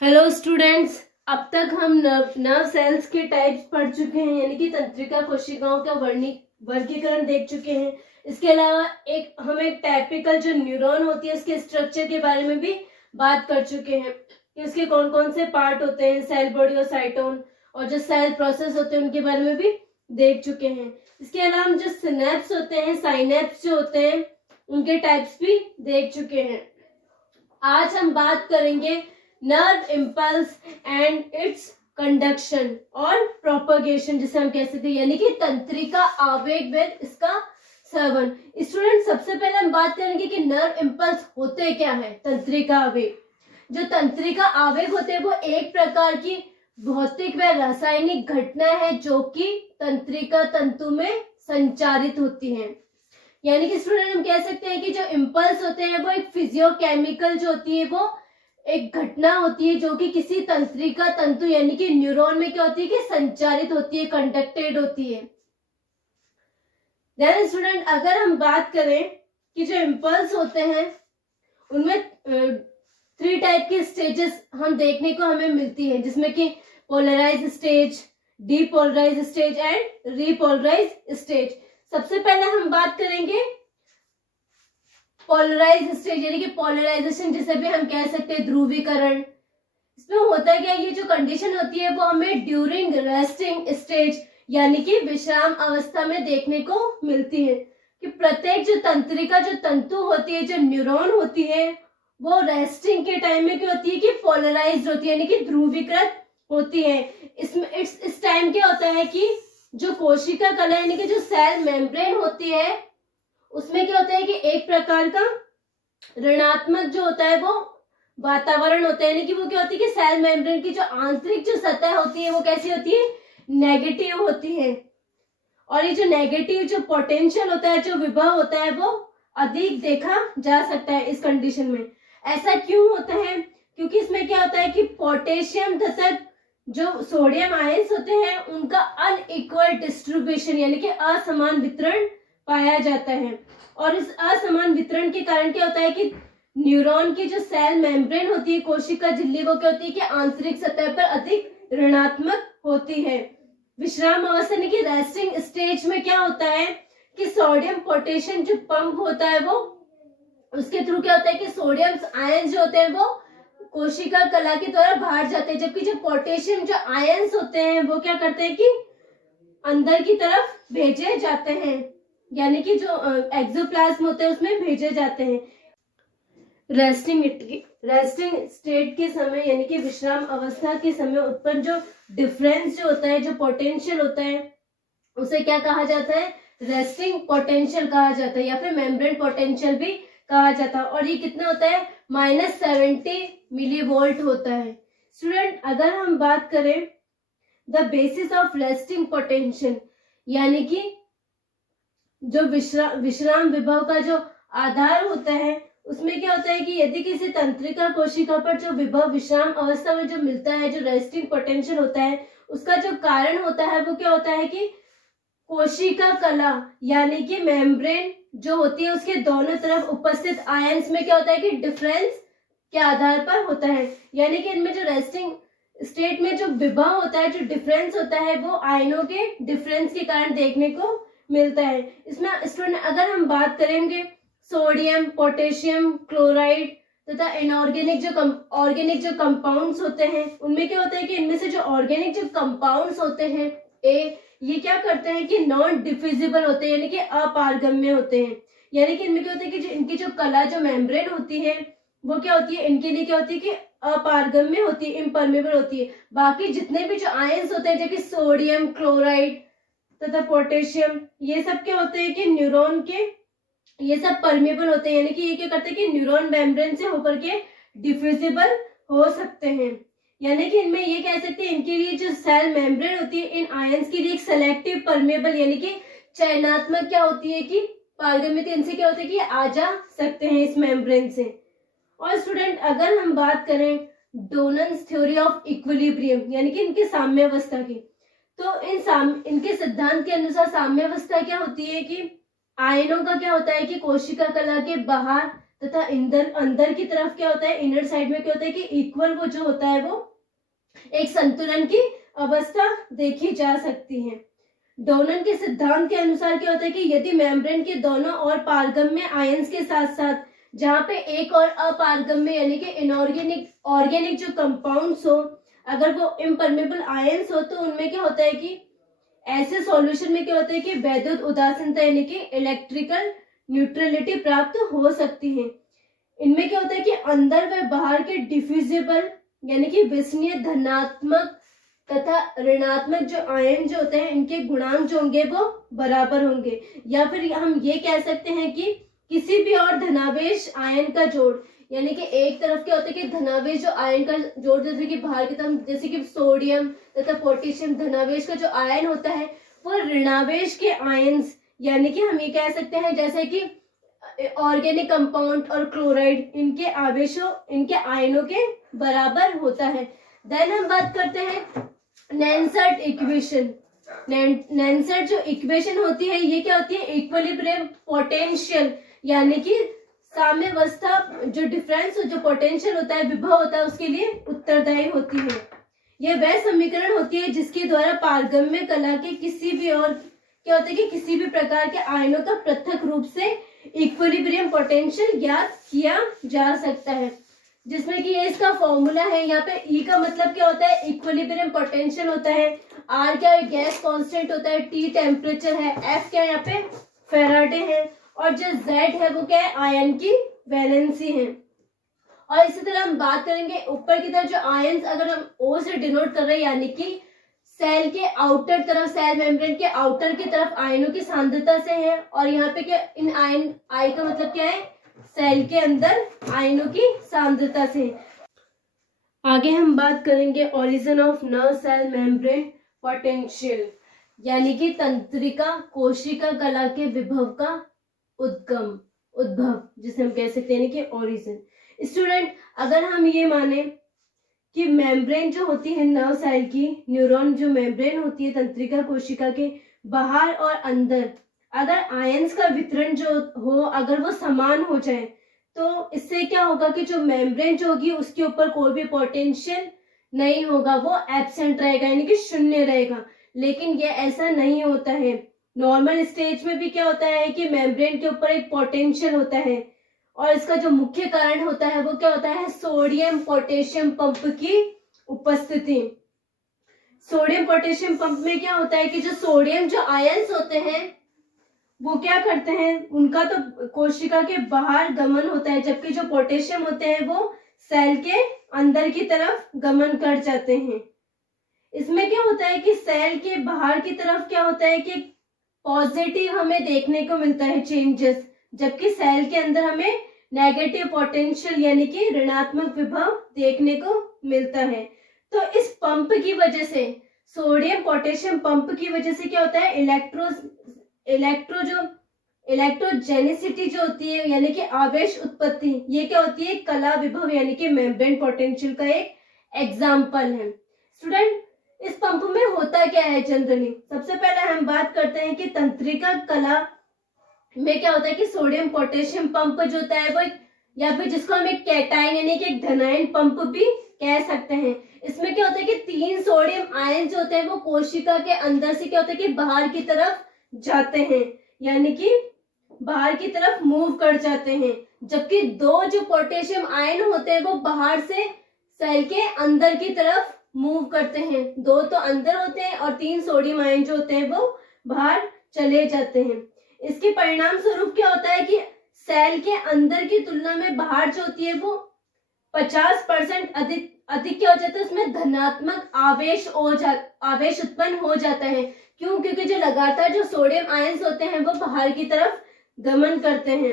Hello students. अब तक हम नर्व सेल्स के टाइप्स पढ़ चुके हैं, यानी कि तंत्रिका कोशिकाओं का वर्गीकरण देख चुके हैं। इसके अलावा हम एक टाइपिकल जो न्यूरॉन होती है उसके स्ट्रक्चर के बारे में भी बात कर चुके हैं कि उसके कौन कौन से पार्ट होते हैं, सेल बॉडी और साइटोन, और जो सेल प्रोसेस होते हैं उनके बारे में भी देख चुके हैं। इसके अलावा हम जो सिनेप्स होते हैं, साइनेप्स जो होते हैं, उनके टाइप्स भी देख चुके हैं। आज हम बात करेंगे nerve impulse and it's conduction और प्रोपगेशन, जिसे हम कह सकते हैं, यानी कि तंत्रिका आवेग व इसका सेवन। स्टूडेंट, सबसे पहले हम बात करेंगे कि नर्व इम्पल्स होते क्या है। तंत्रिका आवेग, जो तंत्रिका आवेग होते हैं वो एक प्रकार की भौतिक व रासायनिक घटना है जो कि तंत्रिका तंतु में संचारित होती है। यानी कि स्टूडेंट हम कह सकते हैं कि जो इम्पल्स होते हैं वो एक फिजियोकेमिकल जो होती है वो एक घटना होती है जो कि किसी तंत्रिका तंतु यानी कि न्यूरॉन में क्या होती है कि संचारित होती है, कंडक्टेड होती है। देन स्टूडेंट, अगर हम बात करें कि जो इम्पल्स होते हैं उनमें 3 टाइप के स्टेजेस हम देखने को हमें मिलती है, जिसमें कि polarize stage, depolarize stage and repolarize stage. सबसे पहले हम बात करेंगे पोलराइज स्टेज, यानी कि पोलराइजेशन, जिसे भी हम कह सकते हैं ध्रुवीकरण। इसमें होता क्या, ये जो कंडीशन होती है वो हमें ड्यूरिंग रेस्टिंग स्टेज यानी कि विश्राम अवस्था में देखने को मिलती है कि प्रत्येक जो तंत्रिका जो तंतु होती है, जो न्यूरॉन होती है, वो रेस्टिंग के टाइम में क्या होती है कि पोलराइज होती है, यानी कि ध्रुवीकृत होती है। इसमें इस टाइम क्या होता है कि जो कोशिका कला यानी कि जो सेल मेम्ब्रेन होती है उसमें क्या होता है कि एक प्रकार का ऋणात्मक जो होता है वो वातावरण होता है, यानी कि वो क्या होती है कि सेल मेम्ब्रेन की जो आंतरिक जो सतह होती है वो कैसी होती है, नेगेटिव होती है। और ये जो नेगेटिव जो पोटेंशियल होता है, जो विभव होता है, वो अधिक देखा जा सकता है इस कंडीशन में। ऐसा क्यों होता है? क्योंकि इसमें क्या होता है कि पोटेशियम तथा जो सोडियम आयंस होते हैं उनका अनइक्वल डिस्ट्रीब्यूशन यानी कि असमान वितरण पाया जाता है। और इस असमान वितरण के कारण क्या होता है कि न्यूरॉन की जो सेल मेम्ब्रेन होती है, कोशिका झिल्ली, वो क्या होती है कि आंतरिक सतह पर अधिक ऋणात्मक होती है। विश्राम अवस्था यानी कि रेस्टिंग स्टेज में क्या होता है कि सोडियम पोटेशियम जो पंप होता है वो उसके थ्रू क्या होता है कि सोडियम आयन जो होते हैं वो कोशिका कला के द्वारा बाहर जाते हैं, जबकि जो पोटेशियम जो आयंस होते हैं वो क्या करते हैं कि अंदर की तरफ भेजे जाते हैं, यानी कि जो एक्सोप्लाज्म होते हैं उसमें भेजे जाते हैं। रेस्टिंग स्टेट के समय यानी कि विश्राम अवस्था के समय उत्पन्न जो डिफरेंस जो होता है, जो पोटेंशियल होता है, उसे क्या कहा जाता है, रेस्टिंग पोटेंशियल कहा जाता है या फिर मेम्ब्रेन पोटेंशियल भी कहा जाता है। और ये कितना होता है, -70 मिलीवोल्ट होता है। स्टूडेंट, अगर हम बात करें the basis of resting potential, यानी कि जो विश्राम विभव का जो आधार होता है, उसमें क्या होता है कि यदि किसी तंत्रिका कोशिका पर जो विभव विश्राम अवस्था में जो मिलता है, जो रेस्टिंग पोटेंशियल होता है, उसका जो कारण होता है वो क्या होता है कि कोशिका कला यानी कि मेम्ब्रेन जो होती है उसके दोनों तरफ उपस्थित आयंस में क्या होता है कि डिफरेंस के आधार पर होता है। यानी कि इनमें जो रेस्टिंग स्टेट में जो विभव होता है, जो डिफरेंस होता है, वो आयनों के डिफरेंस के कारण देखने को मिलता है। इसमें स्टूडेंट अगर हम बात करेंगे सोडियम, पोटेशियम क्लोराइड तथा इनऑर्गेनिक ऑर्गेनिक जो कंपाउंड्स होते हैं, उनमें क्या होता है कि इनमें से जो ऑर्गेनिक जो कंपाउंड्स होते हैं ये क्या करते हैं कि नॉन डिफिजिबल होते हैं, यानी कि अपारगम्य होते हैं। यानी कि इनमें क्या होता है कि जो इनकी जो कला जो मेम्ब्रेन होती है वो क्या होती है, इनके लिए क्या होती है कि अपारगम्य होती है, इम्परमेबल होती है। बाकी जितने भी जो आयंस होते हैं, जैसे सोडियम क्लोराइड तथा पोटेशियम, ये सब क्या होते हैं कि न्यूरॉन के ये सब परमेबल होते हैं, यानी कि ये क्या करते हैं कि न्यूरॉन मेम्ब्रेन से होकर के डिफ्यूजिबल हो सकते हैं। यानी कि इनमें ये कह सकते हैं इनके लिए जो सेल मेम्ब्रेन होती है इन आयंस के लिए एक सेलेक्टिव परमेबल यानी कि चयनात्मक क्या होती है कि पारगम्यता, इनसे क्या होता है कि आ जा सकते हैं इस मेम्ब्रेन से। और स्टूडेंट अगर हम बात करें डोनन्स थ्योरी ऑफ इक्विलिब्रियम यानी कि इनके साम्यावस्था की, तो इनके सिद्धांत के अनुसार साम्यावस्था क्या होती है कि आयनों का क्या होता है कि कोशिका कला के बाहर तथा अंदर अंदर की तरफ क्या होता है, इनर साइड में क्या होता है कि इक्वल वो जो होता है वो एक संतुलन की अवस्था देखी जा सकती है। डोनन के सिद्धांत के अनुसार क्या होता है कि यदि मेम्ब्रेन के दोनों और पारगम्य आयंस के साथ साथ जहाँ पे एक और अपारगम्य यानी कि इनऑर्गेनिक ऑर्गेनिक जो कंपाउंड्स हो, अगर वो इम्परमेबल आयंस हो तो उनमें क्या होता है कि ऐसे सॉल्यूशन में क्या होता है कि वैद्युत उदासीनता यानी कि इलेक्ट्रिकल न्यूट्रलिटी प्राप्त हो सकती है। इनमें क्या होता है कि अंदर व बाहर के डिफ्यूजिबल यानी कि विसनीय धनात्मक तथा ऋणात्मक जो आयन जो होते हैं इनके गुणांक जो होंगे वो बराबर होंगे, या फिर हम ये कह सकते हैं कि किसी भी और धनावेश आयन का जोड़, यानी कि एक तरफ क्या होता है कि धनावेश जो आयन का जोड़, जैसे कि बाहर की तरफ जैसे कि सोडियम तथा पोटेशियम धनावेश का जो आयन होता है वो ऋणावेश के आयन्स यानी कि हम ये कह सकते हैं जैसे कि ऑर्गेनिक कंपाउंड और क्लोराइड इनके आवेशों इनके आयनों के बराबर होता है। देन हम बात करते हैं नेंसर्ट इक्वेशन। नेंसर्ट जो इक्वेशन होती है ये क्या होती है, इक्विलिब्रियम पोटेंशियल यानी कि साम्यावस्था जो डिफरेंस जो पोटेंशियल होता है विभव होता है उसके लिए उत्तरदायी होती है। यह वह समीकरण होती है जिसके द्वारा पारगम्य कला के किसी भी और क्या होता है कि किसी भी प्रकार के आयनों का पृथक रूप से इक्विलिब्रियम पोटेंशियल ज्ञात किया जा सकता है, जिसमें कि ये इसका फॉर्मूला है। यहाँ पे ई का मतलब क्या होता है, इक्विलिब्रियम पोटेंशियल होता है। आर क्या है, गैस कांस्टेंट होता है। टी टेम्परेचर है। एफ क्या है, यहाँ पे फेराडे है। और जो जेड है वो क्या है, आयन की वैलेंसी है। और इसी तरह हम बात करेंगे ऊपर की तरफ जो आयन्स अगर हम ओ से डिनोट कर रहे हैं यानी कि सेल के आउटर तरफ, सेल मेम्ब्रेन के आउटर की तरफ आयनों की सांद्रता से है। और यहाँ पे क्या, इन आयन, आई का मतलब क्या है, सेल के अंदर आयनों की सांद्रता से। आगे हम बात करेंगे origin of nerve cell membrane potential यानी कि तंत्रिका कोशिका कला के विभव का उद्भव जिसे हम कह सकते हैं कि ओरिजिन। स्टूडेंट, अगर हम ये माने कि मेम्ब्रेन जो होती है नर्व सेल की, न्यूरॉन जो मेम्ब्रेन होती है तंत्रिका कोशिका के बाहर और अंदर, अगर आयंस का वितरण जो हो अगर वो समान हो जाए तो इससे क्या होगा कि जो मेम्ब्रेन जो होगी उसके ऊपर कोई भी पोटेंशियल नहीं होगा, वो एब्सेंट रहेगा यानी कि शून्य रहेगा। लेकिन ये ऐसा नहीं होता है। नॉर्मल स्टेज में भी क्या होता है कि मेम्ब्रेन के ऊपर एक पोटेंशियल होता है और इसका जो मुख्य कारण होता है वो क्या होता है, सोडियम पोटेशियम पंप की उपस्थिति। सोडियम पोटेशियम पंप में क्या होता है कि जो सोडियम जो आयंस होते हैं वो क्या करते हैं, उनका तो कोशिका के बाहर गमन होता है, जबकि जो पोटेशियम होते हैं वो सेल के अंदर की तरफ गमन कर जाते हैं। इसमें क्या होता है कि सेल के बाहर की तरफ क्या होता है कि पॉजिटिव हमें देखने को मिलता है चेंजेस, जबकि सेल के अंदर हमें नेगेटिव पोटेंशियल यानी कि ऋणात्मक विभव देखने को मिलता है। तो इस पंप की वजह से, सोडियम पोटेशियम पंप की वजह से क्या होता है, इलेक्ट्रोजेनिसिटी जो होती है यानी कि आवेश उत्पत्ति, ये क्या होती है, कला विभव यानी कि मेम्ब्रेन पोटेंशियल का एक एग्जाम्पल है। स्टूडेंट, इस पंप में होता क्या है जनरली, सबसे पहले हम बात करते हैं कि तंत्रिका कला में क्या होता है कि सोडियम पोटेशियम पंप जो होता है वो, या फिर जिसको हम एक कैटायन यानी कि एक धनायन पंप भी कह सकते हैं। इसमें क्या होता है कि 3 सोडियम आयन जो होते हैं वो कोशिका के अंदर से क्या होता है कि बाहर की तरफ जाते हैं यानी कि बाहर की तरफ मूव कर जाते हैं, जबकि 2 जो पोटेशियम आयन होते हैं वो बाहर से सेल के अंदर की तरफ मूव करते हैं। 2 तो अंदर होते हैं और 3 सोडियम आयन जो होते हैं वो बाहर चले जाते हैं। इसके परिणाम स्वरूप क्या होता है कि सेल के अंदर की तुलना में बाहर जो होती है वो 50% अधिक क्या हो जाता है, उसमें धनात्मक आवेश उत्पन्न हो जाता है। क्यों? क्योंकि जो लगातार जो सोडियम आयंस होते हैं वो बाहर की तरफ गमन करते हैं।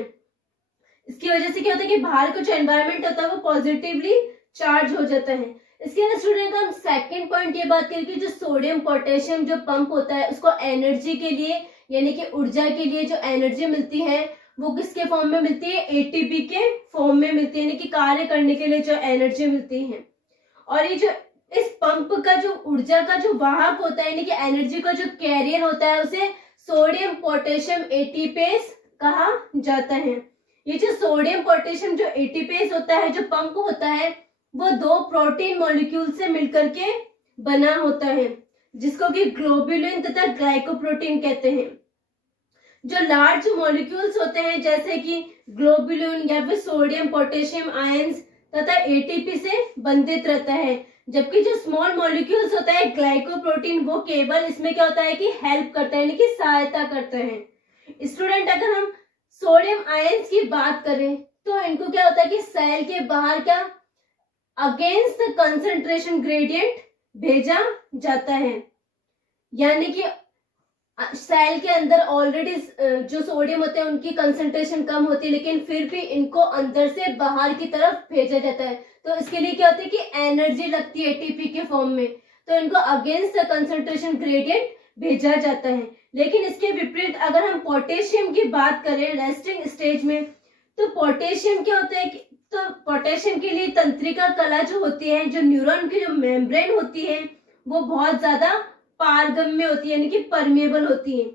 इसकी वजह से क्या होता है कि बाहर का जो एनवायरनमेंट होता है वो पॉजिटिवली चार्ज हो जाता है। इसके अंदर स्टूडेंट हम सेकंड पॉइंट ये बात करें कि जो सोडियम पोटेशियम जो पंप होता है उसको एनर्जी के लिए यानी कि ऊर्जा के लिए जो एनर्जी मिलती है वो किसके फॉर्म में मिलती है, एटीपी के फॉर्म में मिलती है, यानी कि कार्य करने के लिए जो एनर्जी मिलती है। और ये जो इस पंप का जो ऊर्जा का जो वाहक होता है यानी कि एनर्जी का जो कैरियर होता है उसे सोडियम पोटेशियम एटीपेस कहा जाता है। ये जो सोडियम पोटेशियम जो एटीपेज होता है, जो पंप होता है, वो दो प्रोटीन मॉलिक्यूल से मिलकर के बना होता है, जिसको कि ग्लोबुलिन तथा ग्लाइकोप्रोटीन कहते हैं। जो लार्ज मॉलिक्यूल्स होते हैं जैसे कि ग्लोबुलिन या फिर सोडियम पोटेशियम आयंस तथा एटीपी से बंधित रहता है, जबकि जो स्मॉल मॉलिक्यूल्स होता है ग्लाइकोप्रोटीन, वो केवल इसमें क्या होता है कि हेल्प करता है, यानी कि सहायता करता है। स्टूडेंट, अगर हम सोडियम आयंस की बात करें तो इनको क्या होता है कि सेल के बाहर क्या अगेंस्ट द कंसंट्रेशन ग्रेडियंट भेजा जाता है, यानी कि सेल के अंदर ऑलरेडी जो सोडियम होते हैं उनकी कंसंट्रेशन कम होती है, लेकिन फिर भी इनको अंदर से बाहर की तरफ भेजा जाता है। तो इसके लिए क्या होता है कि एनर्जी लगती है एटीपी के फॉर्म में, तो इनको अगेंस्ट द कंसंट्रेशन ग्रेडियंट भेजा जाता है। लेकिन इसके विपरीत अगर हम पोटेशियम की बात करें रेस्टिंग स्टेज में, तो पोटेशियम क्या होता है कि तो पोटेशियम के लिए तंत्रिका कला जो होती है, जो न्यूरॉन की जो मेम्ब्रेन होती है, वो बहुत ज्यादा पारगम्य होती है, यानी कि परमेबल होती है।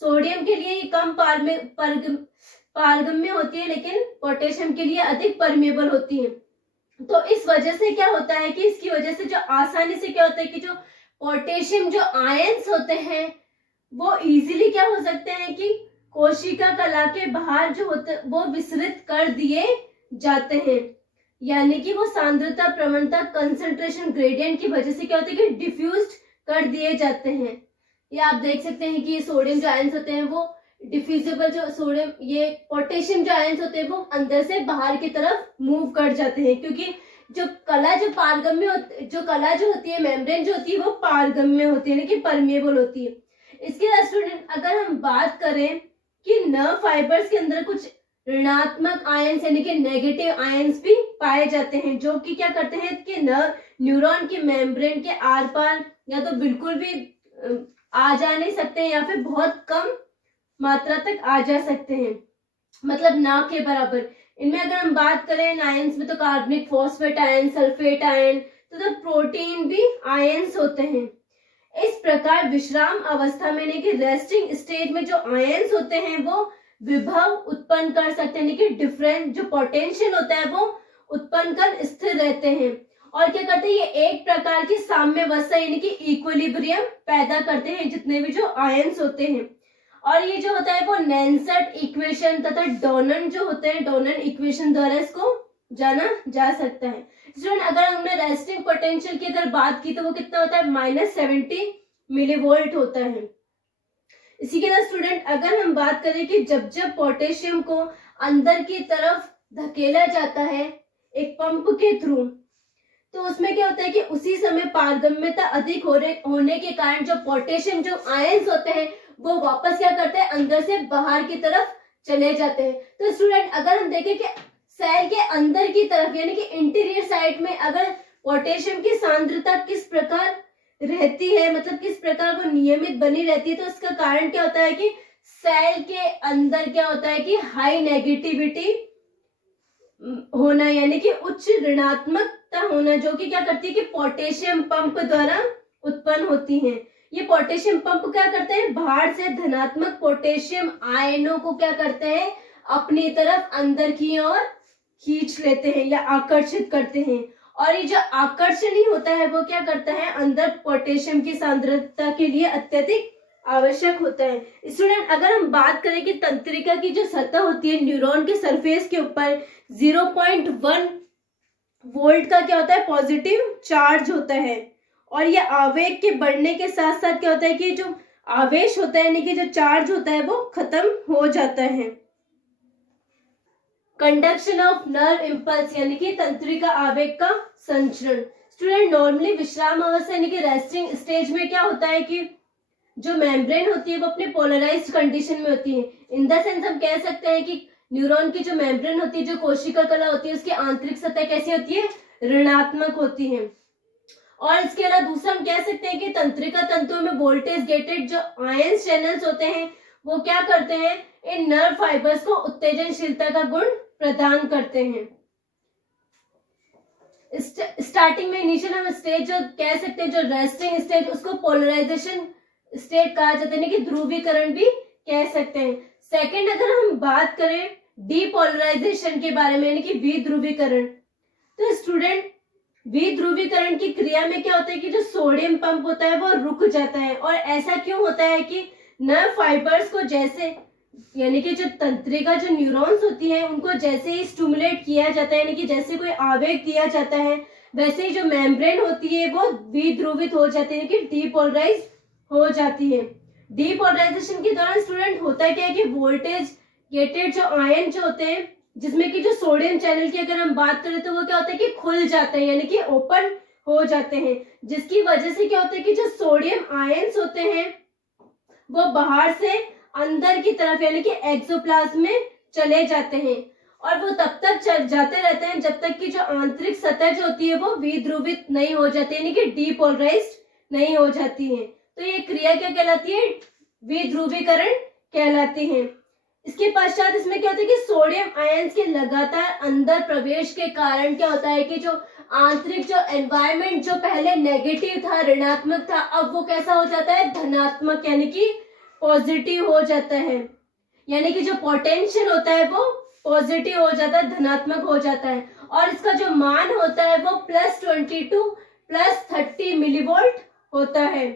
सोडियम के लिए कम पारगम्य होती है, लेकिन पोटेशियम के लिए अधिक परमेबल होती है। तो इस वजह से क्या होता है कि इसकी वजह से जो आसानी से क्या होता है कि जो पोटेशियम जो आयंस होते हैं वो इजीली क्या हो सकते हैं कि कोशिका कला के बाहर जो होते वो विसरित कर दिए जाते हैं, यानी कि वो सांद्रता प्रवणता कंसंट्रेशन ग्रेडियंट की वजह से क्या होता है कि डिफ्यूज्ड कर दिए जाते हैं। ये आप देख सकते हैं कि ये सोडियम जो आयंस होते हैं वो डिफ्यूजिबल, जो सोडियम ये पोटेशियम जो आयंस होते हैं वो अंदर से बाहर की तरफ मूव कर जाते हैं, क्योंकि जो कला जो पारगम्य जो कला जो होती है मेम्ब्रेन जो होती है वो पारगम्य होती है, यानी कि परमेबल होती है। इसके बाद स्टूडेंट अगर हम बात करें कि नर्व फाइबर्स के अंदर कुछ ऋणात्मक आयंस यानी कि नेगेटिव आयंस भी पाए जाते हैं, जो कि क्या करते हैं कि न्यूरॉन के मेम्ब्रेन के आर पार या तो बिल्कुल भी आ जा नहीं सकते हैं या फिर बहुत कम मात्रा तक आ जा सकते हैं, मतलब ना के बराबर। इनमें अगर हम बात करें आयंस में तो कार्बनिक फॉस्फेट आयन, सल्फेट आयन तो प्रोटीन भी आयंस होते हैं। इस प्रकार विश्राम अवस्था में यानी कि रेस्टिंग स्टेज में जो आयंस होते हैं वो विभव उत्पन्न कर सकते हैं, यानी कि डिफरेंट जो पोटेंशियल होता है वो उत्पन्न कर स्थिर रहते हैं। और क्या करते हैं ये एक प्रकार की साम्यावस्था यानी कि इक्विलिब्रियम पैदा करते हैं जितने भी जो आयंस होते हैं। और ये जो होता है वो नेंसेट इक्वेशन तथा डोनन जो होते हैं डोनन इक्वेशन द्वारा इसको जाना जा सकता है। स्टूडेंट अगर हमने रेस्टिंग पोटेंशियल की अगर बात की तो वो कितना होता है -70 मिलीवोल्ट होता है। इसी के साथ स्टूडेंट अगर हम बात करें कि जब जब पोटेशियम को अंदर की तरफ धकेला जाता है एक पंप के थ्रू, तो उसमें क्या होता है कि उसी समय पारगम्यता अधिक होने के कारण जो पोटेशियम जो आयंस होते हैं वो वापस क्या करते हैं अंदर से बाहर की तरफ चले जाते हैं। तो स्टूडेंट अगर हम देखें कि सेल के अंदर की तरफ यानी कि इंटीरियर साइड में अगर पोटेशियम की सांद्रता किस प्रकार रहती है, मतलब किस प्रकार वो नियमित बनी रहती है, तो इसका कारण क्या होता है कि सेल के अंदर क्या होता है कि हाई नेगेटिविटी होना यानी कि उच्च ऋणात्मकता होना, जो कि क्या करती है कि पोटेशियम पंप द्वारा उत्पन्न होती है। ये पोटेशियम पंप क्या करते हैं बाहर से धनात्मक पोटेशियम आयनों को क्या करते हैं अपनी तरफ अंदर की ओर खींच लेते हैं या आकर्षित करते हैं। और ये जो आकर्षण ही होता है वो क्या करता है अंदर पोटेशियम की सांद्रता के लिए अत्यधिक आवश्यक होता है। स्टूडेंट अगर हम बात करें कि तंत्रिका की जो सतह होती है न्यूरॉन के सरफेस के ऊपर 0.1 वोल्ट का क्या होता है पॉजिटिव चार्ज होता है, और ये आवेग के बढ़ने के साथ साथ क्या होता है कि जो आवेश होता है यानी कि जो चार्ज होता है वो खत्म हो जाता है। कंडक्शन ऑफ नर्व इम्पल्स यानी कि तंत्रिका आवेग का संचरण। स्टूडेंट नॉर्मली विश्राम अवस्था यानी कि रेस्टिंग स्टेज में क्या होता है कि जो मेम्ब्रेन होती है वो अपने पोलराइज्ड कंडीशन में होती है। इन द सेंस हम कह सकते हैं कि न्यूरॉन की जो मेम्ब्रेन होती है जो कोशिका कला होती है उसकी आंतरिक सतह कैसी होती है ऋणात्मक होती है। और इसके अलावा दूसरा हम कह सकते हैं कि तंत्रिका तंतुओं में वोल्टेज गेटेड जो आयन चैनल्स होते हैं वो क्या करते हैं इन नर्व फाइबर्स को उत्तेजनशीलता का गुण प्रदान करते हैं। स्टार्टिंग में इनिशियल हम स्टेज जो कह सकते हैं जो रेस्टिंग स्टेज उसको पोलराइजेशन स्टेट कहा जाता है कि ध्रुवीकरण भी कह सकते हैं। सेकंड अगर हम बात करें डीपोलराइजेशन के बारे में, यानी कि विध्रुवीकरण। तो स्टूडेंट, विध्रुवीकरण की क्रिया में क्या होता है कि जो सोडियम पंप होता है वो रुक जाता है। और ऐसा क्यों होता है कि नर्व फाइबर्स को जैसे, यानी कि जो तंत्रिका जो न्यूरॉन्स होती है उनको जैसे ही स्टिमुलेट किया जाता है, यानी कि जैसे कोई आवेग दिया जाता है, वैसे ही जो मेम्ब्रेन होती है वो विध्रुवित हो जाती है, कि डीपोलराइज हो जाती है। डीपोलराइजेशन के दौरान स्टूडेंट होता क्या है कि वोल्टेज गेटेड जो आयन जो होते हैं, जिसमें कि जो सोडियम चैनल की अगर हम बात करें तो वो क्या होता है कि खुल जाते हैं, यानी कि ओपन हो जाते हैं, जिसकी वजह से क्या होता है कि जो सोडियम आयन्स होते हैं वो बाहर से अंदर की तरफ, यानी कि एक्सोप्लाज्म में चले जाते हैं। और वो तब तक जाते रहते हैं जब तक कि जो आंतरिक सतह जो होती है वो विध्रुवित नहीं हो जाती, यानी कि डीपोलराइज्ड नहीं हो जाती है। तो ये क्रिया क्या कहलाती है? विध्रुवीकरण कहलाती है। इसके पश्चात इसमें क्या होता है कि सोडियम आयन्स के लगातार अंदर प्रवेश के कारण क्या होता है कि जो आंतरिक जो एनवायरमेंट जो पहले नेगेटिव था, ऋणात्मक था, अब वो कैसा हो जाता है? धनात्मक, यानी कि पॉजिटिव हो जाता है। यानी कि जो पोटेंशियल होता है वो पॉजिटिव हो जाता है, धनात्मक हो जाता है। और इसका जो मान होता है वो +22 +30 मिलीवोल्ट होता है,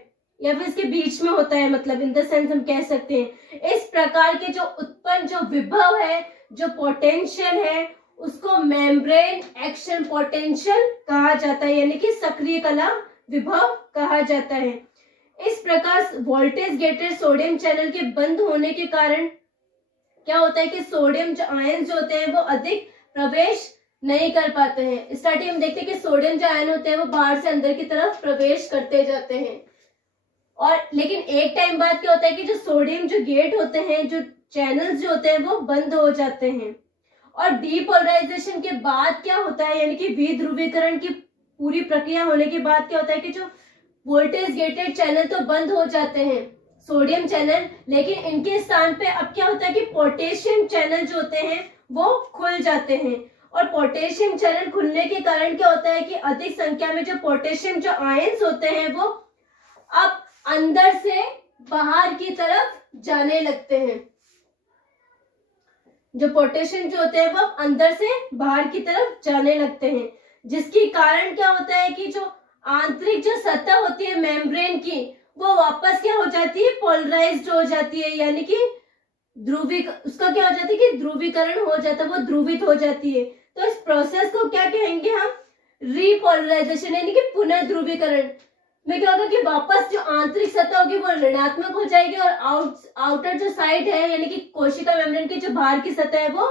या फिर इसके बीच में होता है, मतलब इन द सेंस हम कह सकते हैं। इस प्रकार के जो उत्पन्न जो विभव है, जो पोटेंशियल है, उसको मेम्ब्रेन एक्शन पोटेंशियल कहा जाता है, यानी कि सक्रिय कला विभव कहा जाता है। इस प्रकार वोल्टेज गेटेड सोडियम चैनल के बंद होने के कारण क्या होता है कि सोडियम जो आयन जो होते हैं वो अधिक प्रवेश नहीं कर पाते हैं। स्टार्टिंग में देखते हैं कि सोडियम जो आयन होते हैं वो बाहर से अंदर की तरफ प्रवेश करते जाते हैं, और लेकिन एक टाइम बाद क्या होता है कि जो सोडियम जो गेट होते हैं, जो चैनल्स जो होते हैं वो बंद हो जाते हैं। और डीपोलराइजेशन के बाद क्या होता है, यानी कि विध्रुवीकरण की पूरी प्रक्रिया होने के बाद क्या होता है कि जो वोल्टेज गेटेड चैनल तो बंद हो जाते हैं, सोडियम चैनल, लेकिन इनके स्थान पे अब क्या होता है कि पोटेशियम चैनल जो होते हैं वो खुल जाते हैं। और पोटेशियम चैनल खुलने के कारण क्या होता है कि अधिक संख्या में जो पोटेशियम जो आयन्स होते हैं वो अब अंदर से बाहर की तरफ जाने लगते हैं। जो पोटेशियम जो होते हैं वो अंदर से बाहर की तरफ जाने लगते हैं, जिसके कारण क्या होता है कि जो आंतरिक जो सतह होती है मेम्ब्रेन की, वो वापस क्या हो जाती है? पोलराइज्ड हो जाती है, यानी कि उसका क्या हो जाता है कि ध्रुवीकरण हो जाता है, वो ध्रुवित हो जाती है। तो इस प्रोसेस को क्या कहेंगे हम? रीपोलराइजेशन, यानी कि पुनः ध्रुवीकरण में क्या होगा कि वापस जो आंतरिक सतह होगी वो ऋणात्मक हो जाएगी, और आउटर जो साइड है, यानी कि कोशिका मेम्ब्रेन की जो बाहर की सतह है वो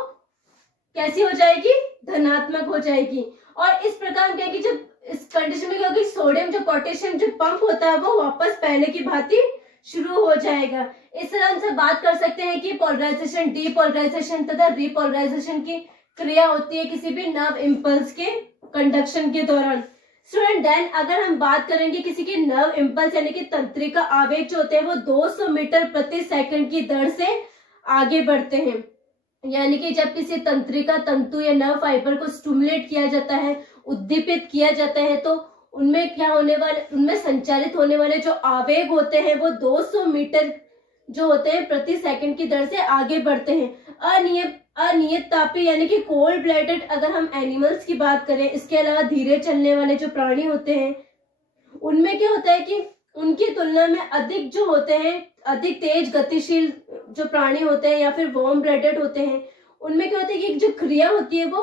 कैसी हो जाएगी? धनात्मक हो जाएगी। और इस प्रकार हम कहेंगे जब इस कंडीशन में क्या होगी, सोडियम जो पोटेशियम जो पंप होता है वो वापस पहले की भांति शुरू हो जाएगा। इस तरह हम से बात कर सकते हैं कि पोलराइजेशन, डीपोलराइजेशन तथा रीपोलराइजेशन की क्रिया होती है किसी भी नर्व इंपल्स के कंडक्शन के दौरान। स्टूडेंट, देन अगर हम बात करेंगे किसी के नर्व इंपल्स, यानी कि तंत्रिका आवेग जो होते हैं वो 200 मीटर प्रति सेकंड की दर से आगे बढ़ते हैं। यानी कि जब किसी तंत्रिका तंतु या नर्व फाइबर को स्टिमुलेट किया जाता है, उद्दीपित किया जाता है, तो उनमें क्या होने वाले, उनमें संचारित होने वाले जो आवेग होते हैं वो 200 मीटर जो होते हैं प्रति सेकंड की दर से आगे बढ़ते हैं। अनियत तापी, यानी कि कोल्ड ब्लडेड अगर हम एनिमल्स की बात करें, इसके अलावा धीरे चलने वाले जो प्राणी होते हैं उनमें क्या होता है कि उनकी तुलना में अधिक जो होते हैं, अधिक तेज गतिशील जो प्राणी होते हैं या फिर वार्म ब्लडेड होते हैं, उनमें क्या होता है कि जो क्रिया होती है वो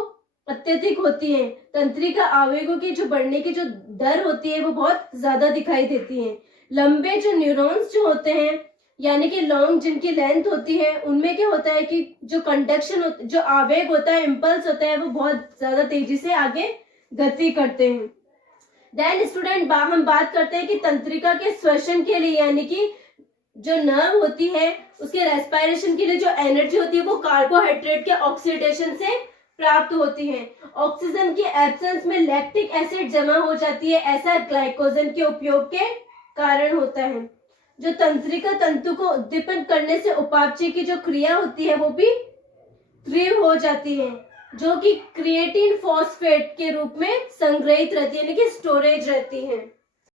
अत्यधिक होती है। तंत्रिका आवेगों की जो बढ़ने की जो दर होती है वो बहुत ज्यादा दिखाई देती है। लंबे जो न्यूरॉन्स जो होते हैं, यानी कि लॉन्ग जिनकी लेंथ होती है, उनमें क्या होता है कि जो कंडक्शन जो आवेग होता है, इम्पल्स होता है, वो बहुत ज्यादा तेजी से आगे गति करते हैं। देन स्टूडेंट, हम बात करते हैं कि तंत्रिका के श्वसन के लिए, यानी कि जो नर्व होती है उसके रेस्पिरेशन के लिए जो एनर्जी होती है वो कार्बोहाइड्रेट के ऑक्सीडेशन से प्राप्त होती है। ऑक्सीजन की एब्सेंस में लैक्टिक एसिड जमा हो जाती है, ऐसा ग्लाइकोजन के उपयोग के कारण होता है। जो तंत्रिका तंतु को उद्दीपन करने से उपापचय की जो क्रिया होती है वो भी तीव्र हो जाती है, जो कि क्रिएटिन फॉस्फेट के रूप में संग्रहित रहती है, यानी कि स्टोरेज रहती है।